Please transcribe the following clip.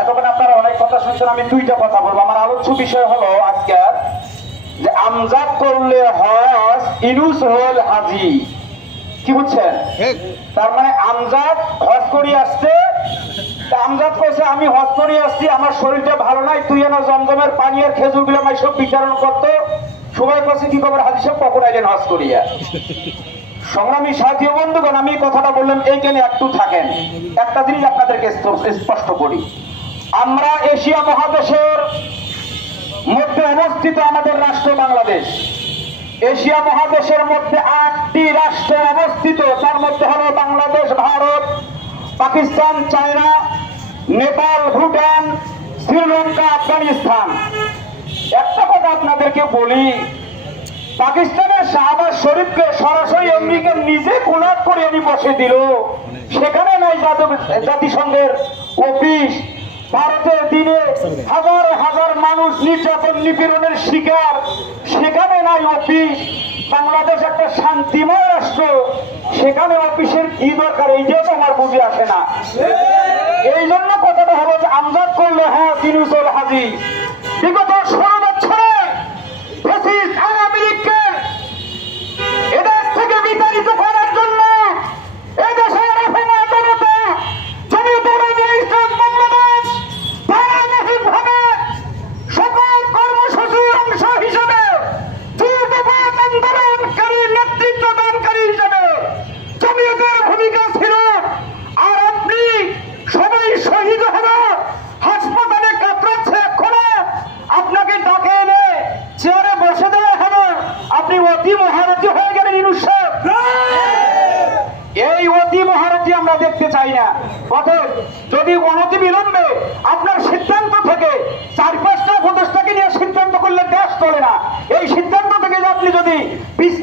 এতক্ষণ আপনারা অনেক কথা শুনছেন, আমি দুইটা কথা বলবো। আমার আলোচ্য বিষয় হলো আজকের যে আমজাদ করলে হজ, ইনুস হল হাজি। কি বুঝছেন? তার মানে আমজাদ হজ করি আসছে, আমজাদ কইছে আমি হজ করি আসছি, আমার শরীরটা ভালো নাই, তুই এনে জমজমের পানি আর খেজুর গুলো সব বিতরণ করতো। সবাই কাছে কি খবর, হাজি সাহেব কখন আইলেন হজ করিয়া? সংগ্রামী সাথী বন্ধুগণ, আমি কথাটা বললাম এইখানে একটু থাকেন। একটা জিনিস আপনাদেরকে স্পষ্ট করি, আমরা এশিয়া মহাদেশের মধ্যে অবস্থিত আমাদের রাষ্ট্র বাংলাদেশ। এশিয়া মহাদেশের মধ্যে 8টি রাষ্ট্র অবস্থিত, তার মধ্যে হলো বাংলাদেশ, ভারত, পাকিস্তান, চায়না, নেপাল, ভুটান, শ্রীলঙ্কা, আফগানিস্তান। একটা কথা আপনাদেরকে বলি, পাকিস্তানের শাহবাজ শরীফকে সরাসরি আমেরিকা নিজে কোলাপ করে এনে বসে দিল, সেখানে নাই জাতিসংঘের অফিস। ভারতের দিনে হাজার হাজার মানুষ নির্যাতন নিপীড়নের শিকার, সেখানে নাই অফিস। বাংলাদেশ একটা শান্তিময় রাষ্ট্র, সেখানে অফিসের কি দরকার, এইটাও তো আমার বুঝে আসে না। এই জন্য কথাটা হলো যে আমজাদ করলে হ্যাঁ ইনুস হল হাজি। বিগত 16 বছরে এদের থেকে বিতাড়িত করার জন্য এদেশের ধারাবাহিকভাবে সকল কর্মসূচির অংশ হিসেবে আন্দোলনকারী নেতৃত্ব দানকারী হিসেবে জমিয়তের ভূমিকা ছিল। আর আপনি সবাই শহীদ হলো, হাসপাতালে কাতরাচ্ছে, এক্ষণে আপনাকে ডাকে এনে চেয়ারে বসে দেওয়া হলো, আপনি অতি মহারথী হয়ে গেলেন ইনুস সাহেব। এই অতি মহারথী আমরা দেখতে চাই না। অতএব যদি অনতি বিলম্বে আপনার সিদ্ধান্ত থেকে 4-5টা উপদেষ্টাকে নিয়ে সিদ্ধান্ত করলে দেশ চলে না। এই সিদ্ধান্ত থেকে আপনি যদি 20